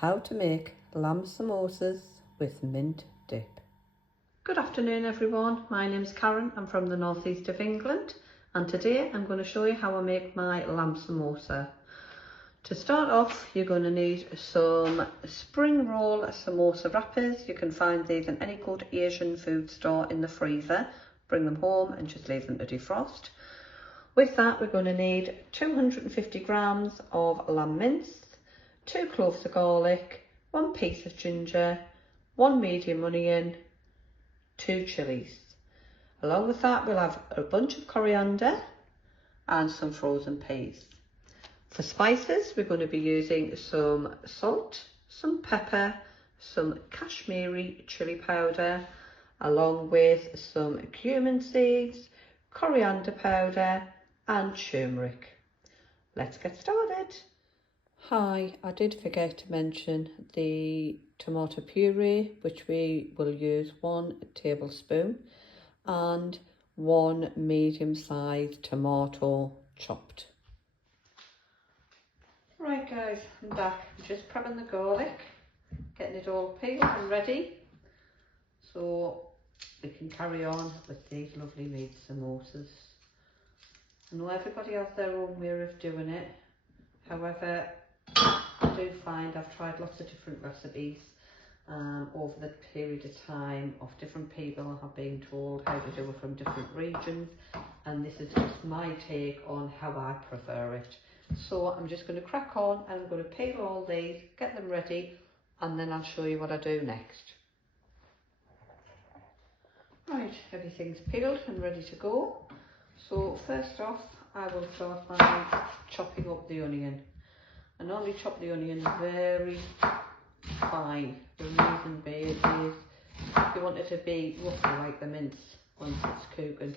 How to make lamb samosas with mint dip. Good afternoon everyone, my name's Karen, I'm from the northeast of England and today I'm going to show you how I make my lamb samosa. To start off you're going to need some spring roll samosa wrappers. You can find these in any good Asian food store in the freezer. Bring them home and just leave them to defrost. With that we're going to need 250 grams of lamb mince, 2 cloves of garlic, 1 piece of ginger, 1 medium onion, 2 chillies. Along with that we'll have a bunch of coriander and some frozen peas. For spices we're going to be using some salt, some pepper, some Kashmiri chilli powder, along with some cumin seeds, coriander powder and turmeric. Let's get started. Hi, I did forget to mention the tomato puree, which we will use 1 tablespoon and 1 medium-sized tomato chopped. Right guys, I'm back. I'm just prepping the garlic, getting it all peeled and ready so we can carry on with these lovely meat samosas. I know everybody has their own way of doing it, however I do find I've tried lots of different recipes over the period of time of different people have been told how to do it from different regions, and this is just my take on how I prefer it. So I'm just going to crack on and I'm going to peel all these, get them ready, and then I'll show you what I do next. Right, everything's peeled and ready to go. So first off I will start by chopping up the onion. I normally chop the onion very fine. The reason being is if you want it to be roughly like the mince once it's cooking,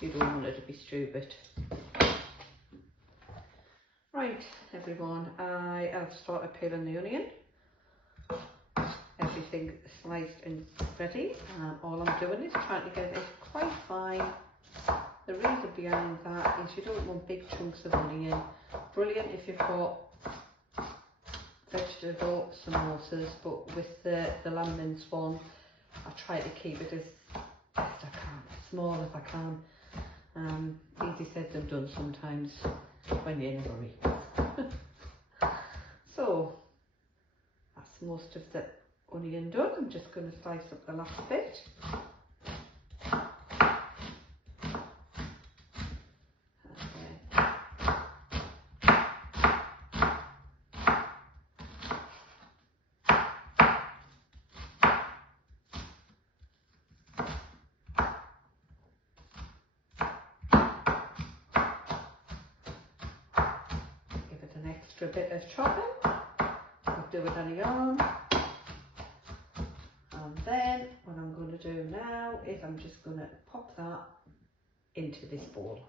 you don't want it to be stupid. Right everyone, I have started peeling the onion. Everything sliced and ready. All I'm doing is trying to get it quite fine. The reason behind that is you don't want big chunks of onion. Brilliant if you've got vegetable samosas, but with the lamb mince one I try to keep it as best I can, as small as I can. Easy said than done sometimes when you're in a hurry. So that's most of the onion done. I'm just going to slice up the last bit. A bit of chopping, I'll do it on the arm, and then what I'm going to do now is I'm just going to pop that into this bowl.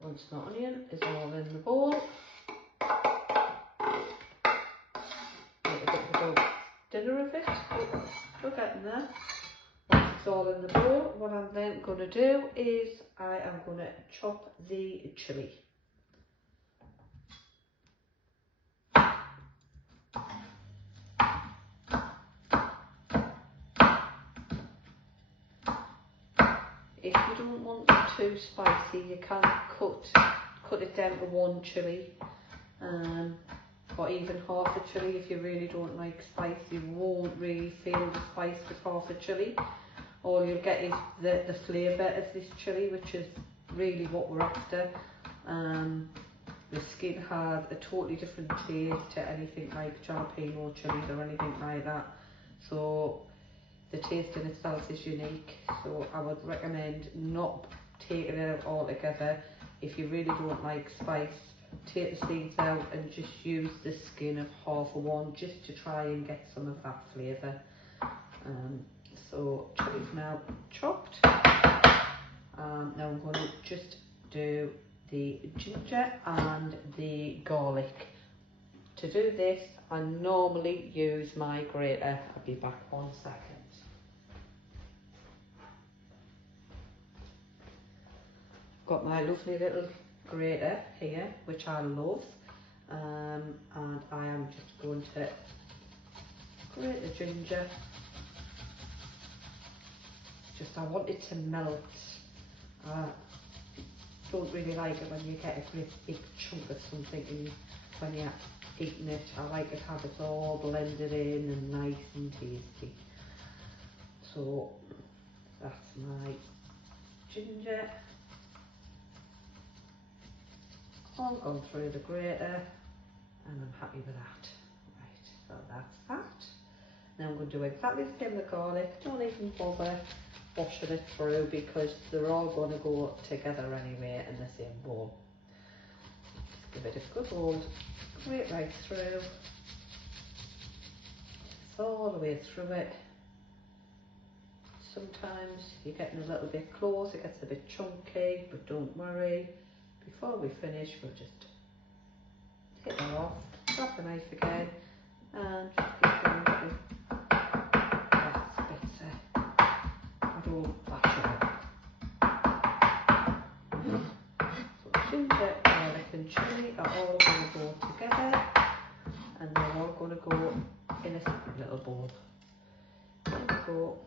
Once the onion is all in the bowl, dinner of it, we're getting there. Once it's all in the bowl, what I'm then going to do is I am going to chop the chilli. If you don't want it too spicy, you can cut it down to 1 chilli. Or even half a chilli if you really don't like spice. You won't really feel the spice with half a chilli. All you'll get is the flavour of this chilli, which is really what we're after. The skin has a totally different taste to anything like jalapeno chillies or anything like that. So the taste in itself is unique. So I would recommend not taking it out altogether. If you really don't like spice, take the seeds out and just use the skin of half a one just to try and get some of that flavour. So chilli's now chopped. Now I'm going to just do the ginger and the garlic to do this, I normally use my grater. I'll be back 1 second. Got my lovely little grater here, which I love, and I am just going to grate the ginger. I want it to melt. I don't really like it when you get a great big chunk of something and when you're eating it. I like it have it all blended in and nice and tasty. So that's my ginger all gone through the grater, and I'm happy with that. Right, so that's that. Now I'm going to do exactly the same with the garlic. Don't even bother washing it through because they're all going to go together anyway in the same bowl. Just give it a good old grate right through. It's all the way through it. Sometimes you're getting a little bit close, it gets a bit chunky, but don't worry. Before we finish, we'll just hit that off, drop the knife again, and just keep going with that's a bit So ginger, garlic and chilli are all going to go together, and they're all going to go in a separate little bowl. There we go.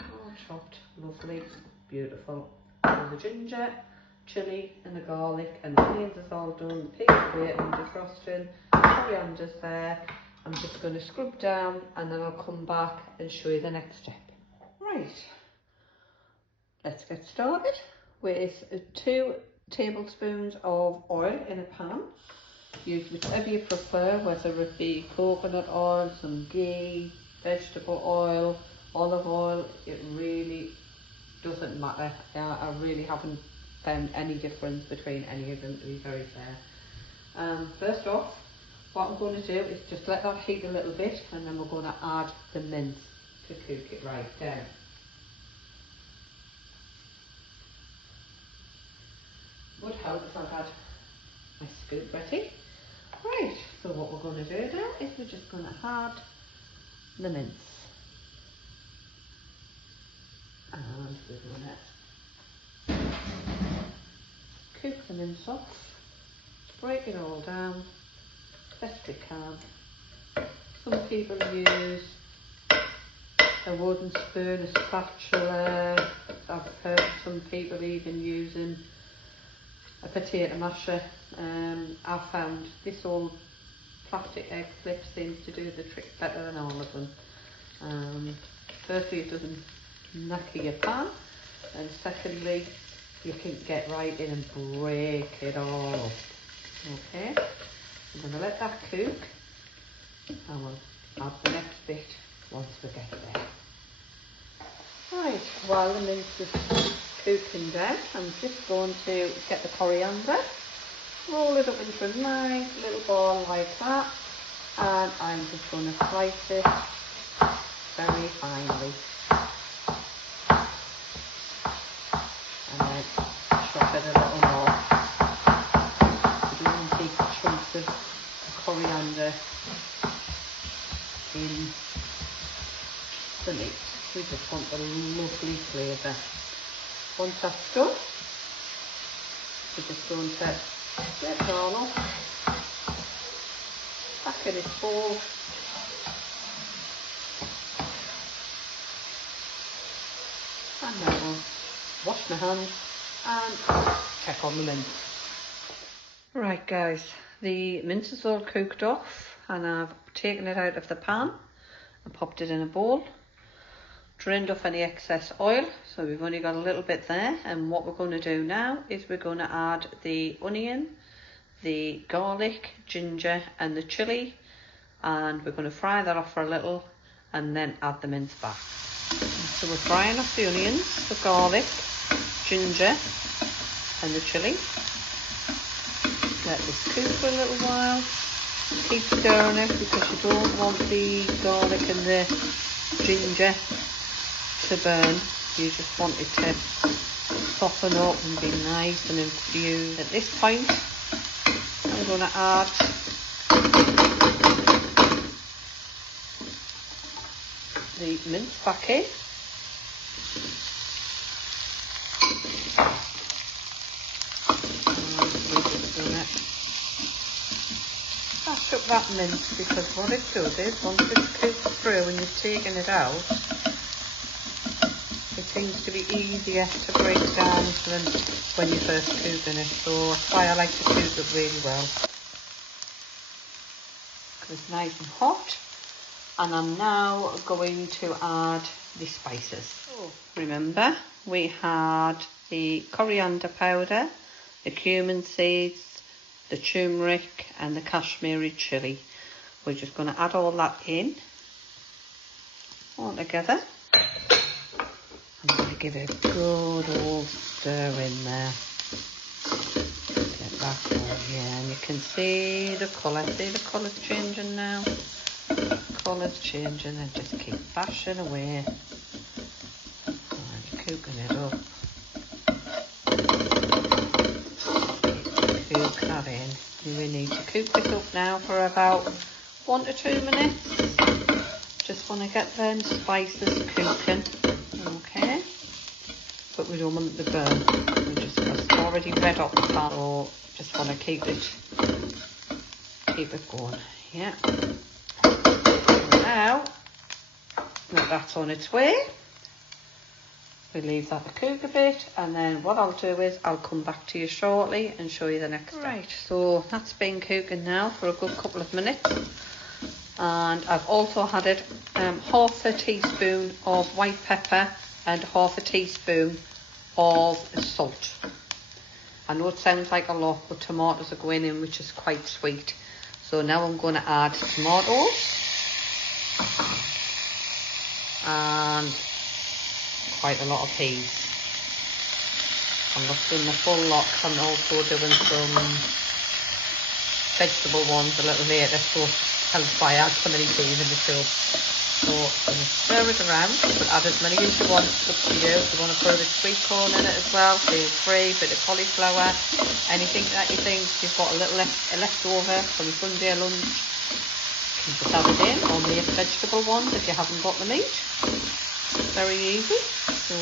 All chopped, lovely, beautiful. So the ginger, chilli and the garlic and the onions is all done, the pig's grated and defrosting, coriander's there. I'm just going to scrub down and then I'll come back and show you the next step. Right, let's get started with 2 tablespoons of oil in a pan. Use whichever you prefer, whether it be coconut oil, some ghee, vegetable oil, olive oil. It really doesn't matter. I really haven't found any difference between any of them, to be very fair. First off, what I'm going to do is just let that heat a little bit, and then we're going to add the mince to cook it right down. Would help if I had my scoop ready. Right, so what we're going to do now is we're just going to add the mince. And we're going to cook the mince off, break it all down best we can. Some people use a wooden spoon, a spatula. I've heard some people even using a potato masher. I found this old plastic egg flip seems to do the trick better than all of them. Firstly, it doesn't knacker your pan, and secondly, you can get right in and break it all up. Okay, I'm going to let that cook, and we'll add the next bit once we get there. Right, while the mince is cooking down, I'm just going to get the coriander, roll it up into a nice little ball like that, and I'm just going to slice it very finely. And then chop it a little more. We don't want big chunks of coriander in the meat. We just want the lovely flavour. Once that's done, we're just going to split it all up, back in its bowl, and now we'll wash my hands and check on the mince. Right guys, the mince is all cooked off and I've taken it out of the pan and popped it in a bowl. Drained off any excess oil, so we've only got a little bit there, and what we're going to do now is we're going to add the onion, the garlic, ginger and the chilli, and we're going to fry that off for a little and then add the mince back. So we're frying off the onions, the garlic, ginger and the chilli. Let this cook for a little while. Keep stirring it because you don't want the garlic and the ginger to burn. You just want it to soften up and be nice and infused. At this point, I'm going to add the mince back in. And we're just going to mash up that mince, because what it does is, once it's cooked through and you've taken it out, it seems to be easier to break down than when you're first cooking it. So that's why I like to cook it really well. It's nice and hot. And I'm now going to add the spices. So remember, we had the coriander powder, the cumin seeds, the turmeric and the Kashmiri chilli. We're just going to add all that in all together. I'm going to give it a good old stir in there. Get that all here, and you can see the colour. See the colour's changing now? Colour's changing, and just keep bashing away and cooking it up. Cook that in. We need to cook this up now for about 1 to 2 minutes. Just want to get them spices cooking, okay? But we don't want it to burn. It's already red hot the pan, so just want to keep it going. Yeah. Now that that's on its way, we leave that to cook a bit, and then what I'll do is I'll come back to you shortly and show you the next step. Right, so that's been cooking now for a good couple of minutes, and I've also added half a teaspoon of white pepper and half a teaspoon of salt. I know it sounds like a lot, but tomatoes are going in, which is quite sweet. So now I'm going to add tomatoes and quite a lot of peas. I'm not doing the full lot, I'm also doing some vegetable ones a little later, so hence why I add so many peas in the soup. So I'm going to stir it around, but add as many as you want. It's up to you. If you want to put a bit of sweet corn in it as well, feel free. Bit of cauliflower, anything that you think you've got a little left over from your Sunday lunch, you can just add it in, or make vegetable ones if you haven't got the meat. Very easy. So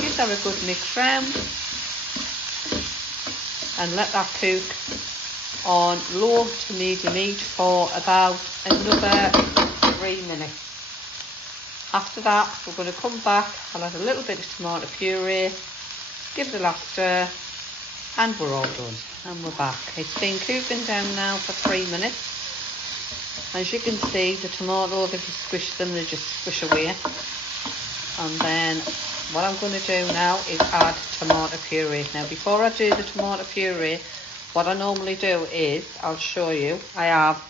give that a good mix round and let that cook on low to medium heat for about another 3 minutes. After that, we're going to come back. I'll add a little bit of tomato puree, give it a last stir, and we're all done. And we're back. It's been cooking down now for 3 minutes. As you can see, the tomatoes, if you squish them, they just squish away. And then what I'm going to do now is add tomato puree. Now, before I do the tomato puree, what I normally do is, I'll show you, I have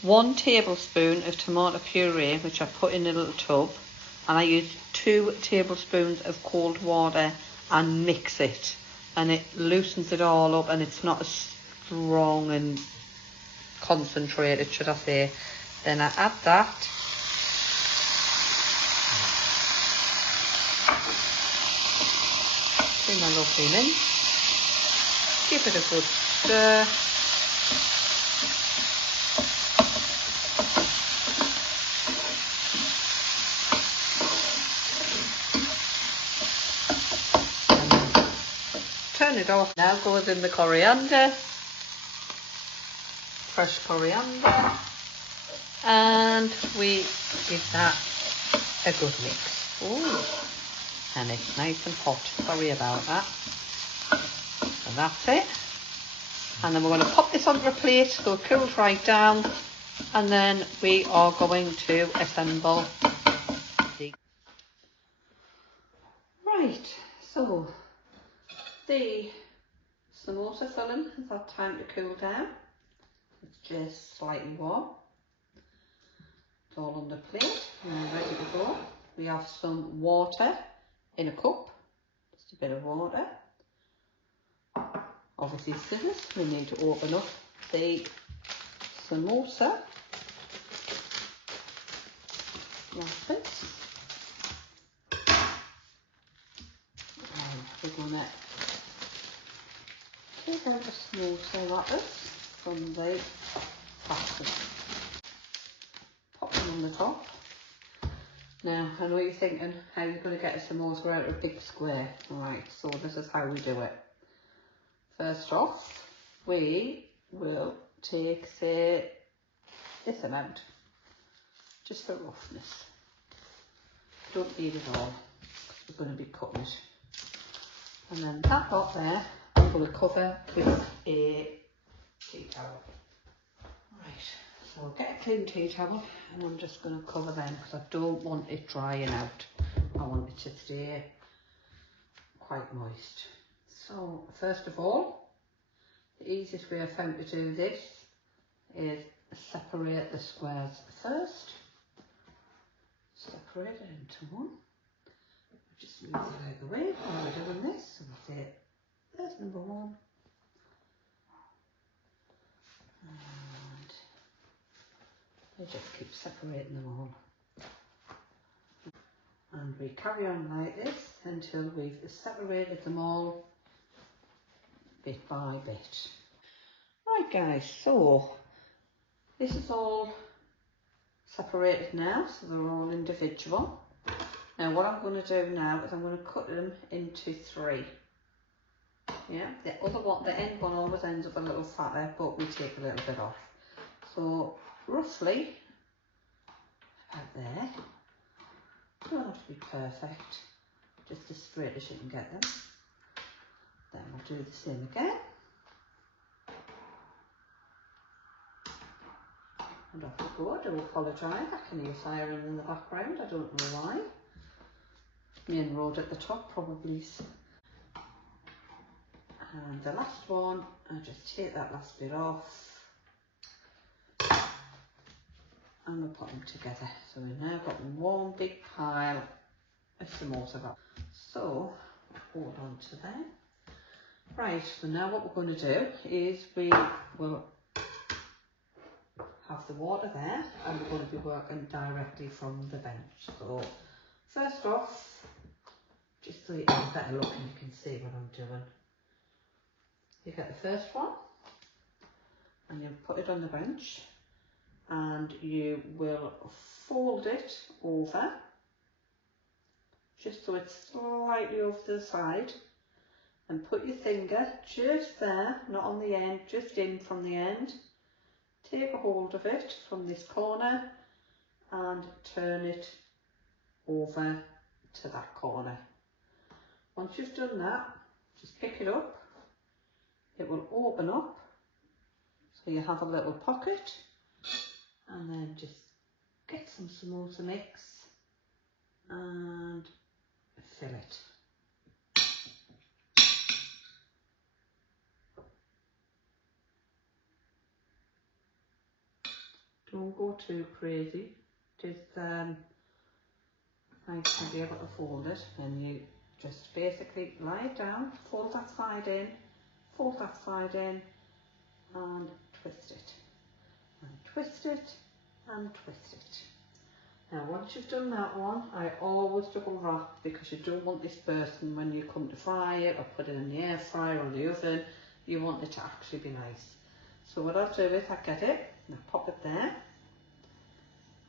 1 tablespoon of tomato puree, which I put in a little tub, and I use 2 tablespoons of cold water and mix it, and it loosens it all up, and it's not as strong and concentrated, should I say. Then I add that, to my lovely mince, give it a good stir. Turn it off. Now goes in the coriander, fresh coriander, and we give that a good mix. Ooh. And it's nice and hot. Sorry about that. And that's it. And then we're going to pop this onto a plate so it cools right down, and then we are going to assemble the... Right, so the samosa filling has had time to cool down. It's just slightly warm. It's all on the plate and ready to go. We have some water in a cup, just a bit of water. Obviously scissors, we need to open up the samosa like this. And we're going to take take out the samosa wrappers from the basket. Pop them on the top. Now, I know you're thinking how you're going to get a samosa out of a big square. Alright, so this is how we do it. First off, we will take, say, this amount, just for roughness. Don't need it all, because we're going to be cutting it. And then that lot there, I'm going to cover with a tea towel. Right, so I'll get a clean tea towel and I'm just going to cover them because I don't want it drying out. I want it to stay quite moist. So first of all, the easiest way I found to do this is separate the squares first. Separate it into one. Just move it out of the way while we're doing this. So we'll say, there's number one. And we just keep separating them all. And we carry on like this until we've separated them all bit by bit. Right guys, so this is all separated now, so they're all individual. Now what I'm going to do now is I'm going to cut them into three. Yeah, the other one, the end one always ends up a little fatter, but we take a little bit off. So roughly about there. Don't have to be perfect, just as straight as you can get them. Then we'll do the same again. And off we go. I do apologise, I can hear siren in the background, I don't know why. Main road at the top probably. And the last one, I just take that last bit off and we'll put them together. So we've now got one big pile of samosa wrap. So hold on to them. Right, so now what we're going to do is we will have the water there and we're going to be working directly from the bench. So first off, just so you have a better look and you can see what I'm doing. You get the first one and you put it on the bench and you will fold it over just so it's slightly over to the side and put your finger just there, not on the end, just in from the end. Take a hold of it from this corner and turn it over to that corner. Once you've done that, just pick it up. It will open up so you have a little pocket and then just get some samosa mix and fill it. Don't go too crazy, just like to be able to fold it, and you just basically lie it down, fold that side in, fold that side in and twist it and twist it and twist it. Now once you've done that one, I always double wrap because you don't want this bursting when you come to fry it or put it in the air fryer or the oven. You want it to actually be nice. So what I'll do is I get it and I pop it there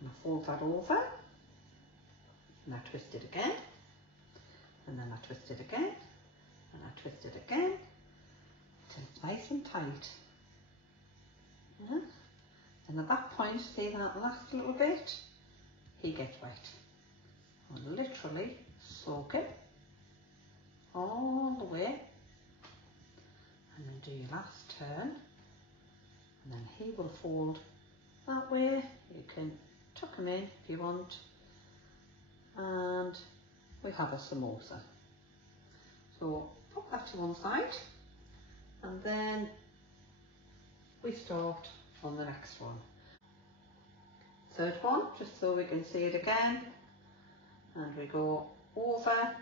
and I fold that over and I twist it again and then I twist it again and I twist it again till it's nice and tight. Yeah. And at that point, see that last little bit, he gets wet. And literally soak it all the way and then do your last turn and then he will fold that way. You can tuck him in if you want and we have a samosa. So pop that to one side and then we start on the next one. Third one, just so we can see it again, and we go over,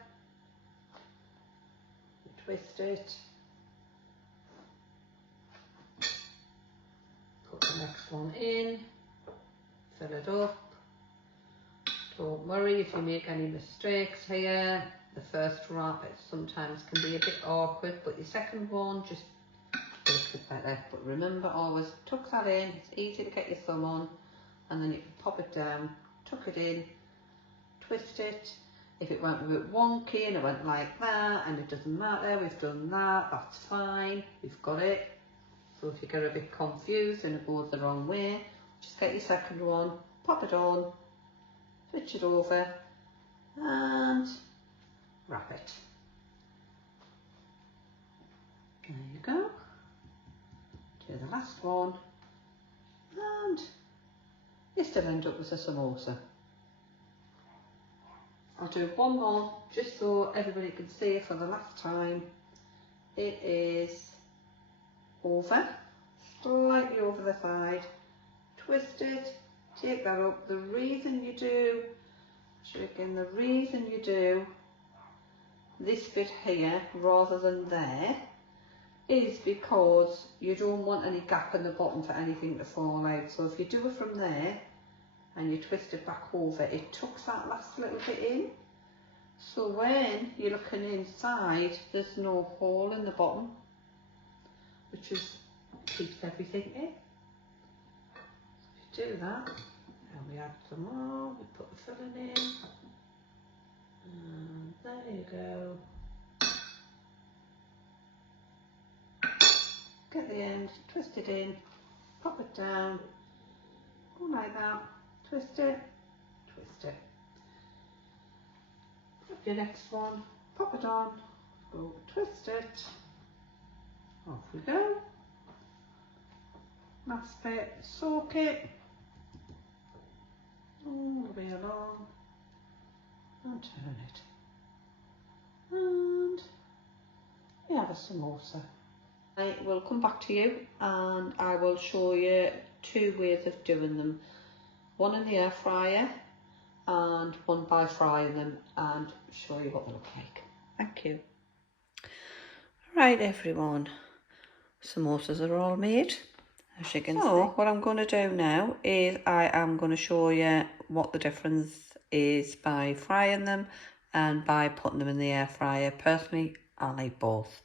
we twist it, put the next one in, fill it up. Don't worry if you make any mistakes here. The first wrap it sometimes can be a bit awkward, but your second one, just bit better. But remember, always tuck that in. It's easy to get your thumb on, and then you can pop it down, tuck it in, twist it. If it went a bit wonky and it went like that, and it doesn't matter, we've done that, that's fine, we've got it. So if you get a bit confused and it goes the wrong way, just get your second one, pop it on, switch it over, and wrap it. There you go. Do the last one, and you still end up with a samosa. I'll do one more just so everybody can see it for the last time. It is over, slightly over the side, twist it, take that up. The reason you do this bit here rather than there is because you don't want any gap in the bottom for anything to fall out. So if you do it from there and you twist it back over, it tucks that last little bit in. So when you're looking inside, there's no hole in the bottom, which keeps everything in. So if you do that, and we add some more, we put the filling in, and there you go. Get the end, twist it in, pop it down, go like that, twist it, twist it. Put your next one, pop it on, go twist it, off we go. Last bit, soak it all the way along and turn it. And you have a samosa. I will come back to you and I will show you two ways of doing them. One in the air fryer and one by frying them, and show you what they look like. Thank you. Right everyone, samosas are all made, as you can see. What I'm going to do now is I am going to show you what the difference is by frying them and by putting them in the air fryer. Personally, I like both.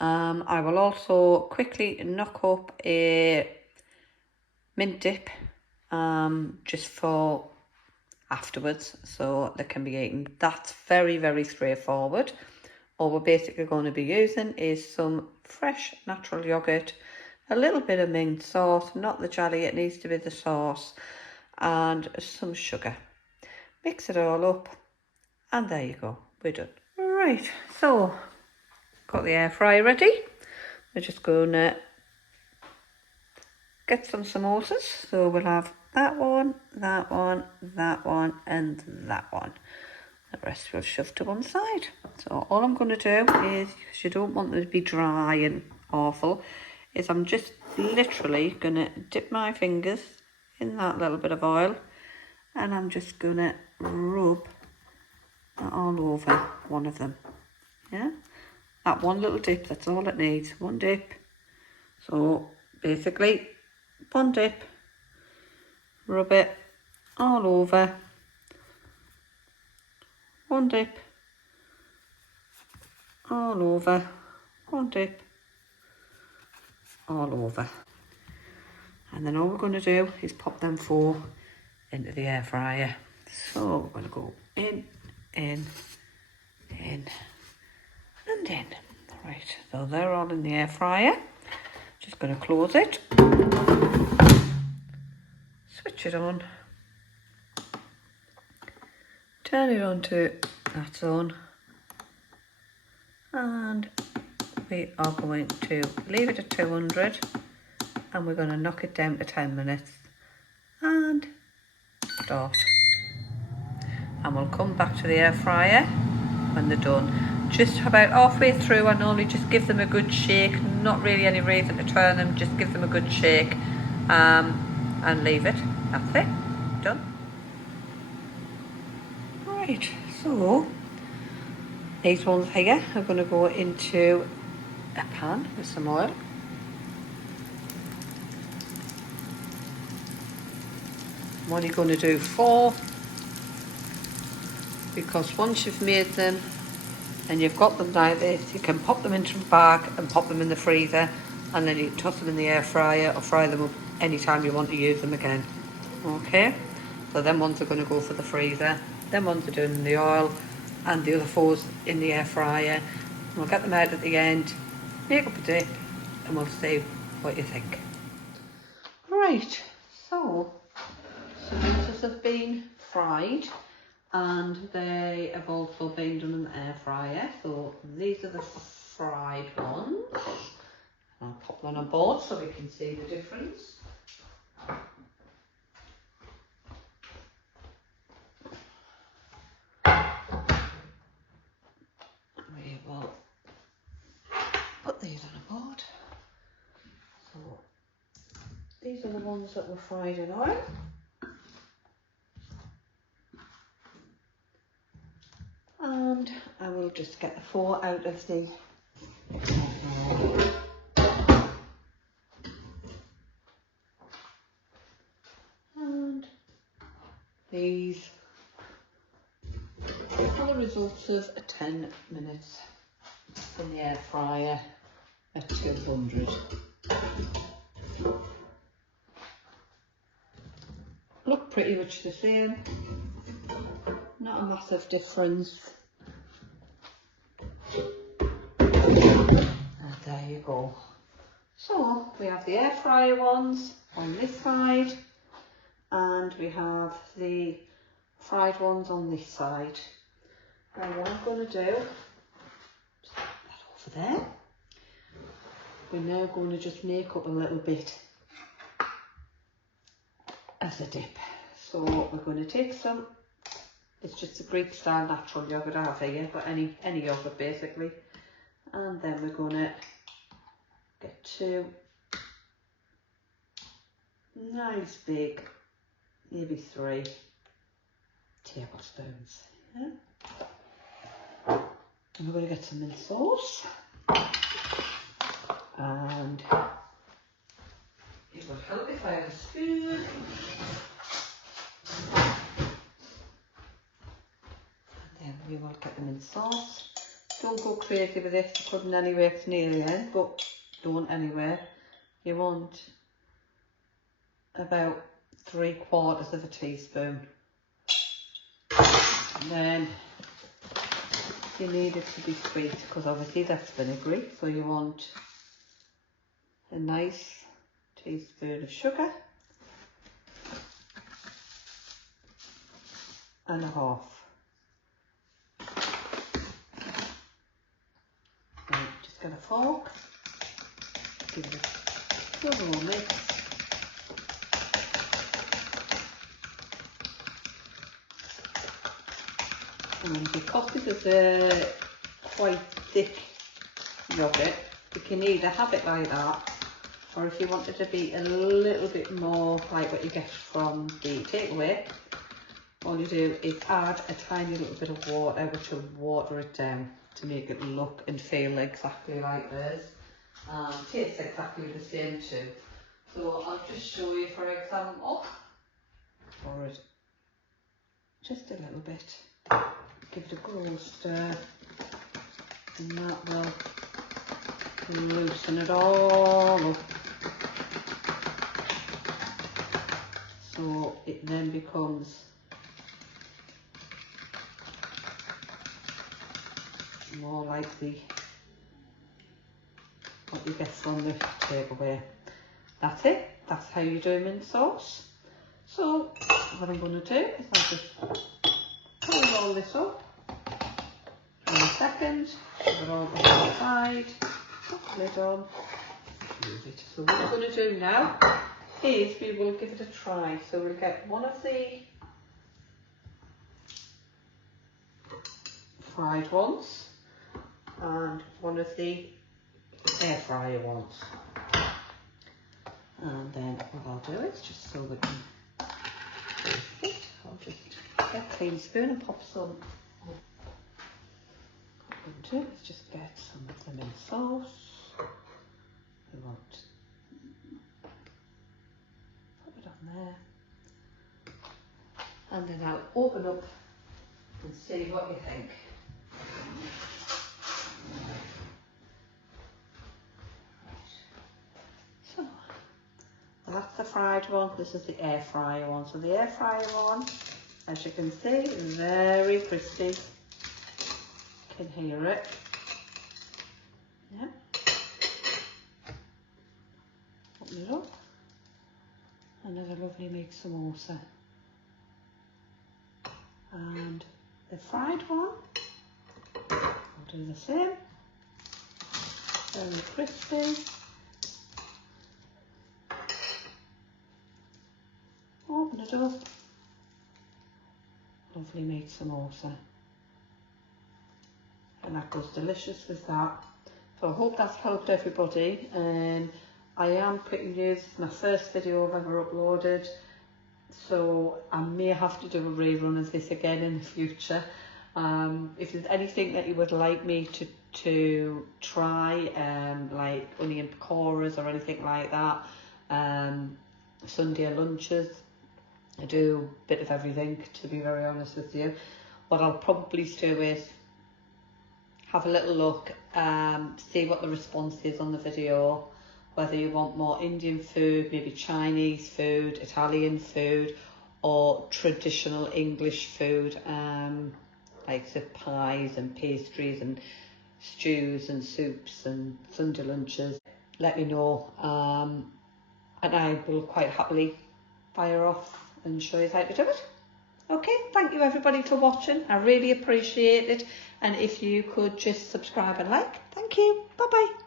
I will also quickly knock up a mint dip just for afterwards so they can be eaten. That's very, very straightforward. All we're basically going to be using is some fresh natural yoghurt, a little bit of mint sauce, not the jelly, it needs to be the sauce, and some sugar. Mix it all up and there you go, we're done. Right, so got the air fryer ready. We're just going to get some samosas. So we'll have that one, that one, that one, and that one. The rest we'll shove to one side. So all I'm going to do is, because you don't want them to be dry and awful, is I'm just literally going to dip my fingers in that little bit of oil, and I'm just going to rub that all over one of them. Yeah, that one little dip, that's all it needs, one dip. So basically, one dip, rub it all over, one dip, all over, one dip, all over. And then all we're going to do is pop them four into the air fryer. So we're going to go in, in, in, and in. Right, so they're all in the air fryer. Just going to close it, switch it on, turn it on to that's on, and we are going to leave it at 200 and we're going to knock it down to 10 minutes and start. And we'll come back to the air fryer when they're done. Just about halfway through, I normally just give them a good shake, not really any reason to turn them, just give them a good shake and leave it. That's it, done. Right, so these ones here are going to go into a pan with some oil. I'm only going to do 4 because once you've made them and you've got them like this, you can pop them into a bag and pop them in the freezer and then you toss them in the air fryer or fry them up anytime you want to use them again. Okay, so them ones are going to go for the freezer, them ones are doing in the oil, and the other four's in the air fryer. And we'll get them out at the end, make up a dip, and we'll see what you think. Right, so samosas have been fried and they have also been done in the air fryer. So these are the fried ones. I'll pop them on board so we can see the difference. We will put these on a board. So these are the ones that were fried in oil. And I will just get the 4 out of the and these are the results of 10 minutes in the air fryer at 200. Look pretty much the same, not a massive difference. And there you go. So we have the air fryer ones on this side and we have the fried ones on this side. And what I'm going to do, just put that over there. We're now going to just make up a little bit as a dip. So we're going to take some, it's just a Greek style natural yogurt I have here, but any yogurt basically. And then we're going to get 2 nice big, maybe 3 tablespoons. Yeah? And we're going to get some mint sauce. And it would help if I had a spoon. And then we will get the mint sauce. Don't go crazy with this, putting anywhere it's near the end, but don't anywhere. You want about 3/4 of a teaspoon. And then you need it to be sweet because obviously that's vinegary, so you want a nice teaspoon of sugar and a half. Right, just get a fork, give it a good little mix. And because this is a quite thick yogurt, you can either have it like that, or if you want it to be a little bit more like what you get from the takeaway, all you do is add a tiny little bit of water, which will water it down to make it look and feel exactly like this. Tastes exactly the same too. So I'll just show you, for example, pour it just a little bit. Give it a good old stir, and that will loosen it all up. So it then becomes more like what you get from the takeaway. That's it. That's how you do mint sauce. So what I'm going to do is I'll just cover all this up in a second. Put it all on the side. Put the lid on. Use it. So what we're going to do now is we will give it a try. So we'll get one of the fried ones and one of the air fryer ones. And then what I'll do is, just so we can taste it, I'll just get a clean spoon and pop some. What I'm going to do is just get some of the mint sauce. We want put it on there. And then I'll open up and see what you think. fried one, this is the air fryer one. So the air fryer one, as you can see, very crispy. You can hear it. Yeah. Open it up. Another lovely made samosa. And the fried one, I'll do the same. Very crispy. Open it up. Lovely made samosa. And that goes delicious with that. So I hope that's helped everybody. I am pretty new, this is my first video I've ever uploaded, so I may have to do a rerun of this again in the future. If there's anything that you would like me to try, like onion pakoras or anything like that, Sunday lunches, I do a bit of everything, to be very honest with you. What I'll probably do is have a little look, see what the response is on the video, whether you want more Indian food, maybe Chinese food, Italian food, or traditional English food, like the pies and pastries and stews and soups and Sunday lunches. Let me know, and I will quite happily fire off and show you how to do it. Okay, thank you everybody for watching. I really appreciate it. And if you could just subscribe and like, thank you. Bye bye.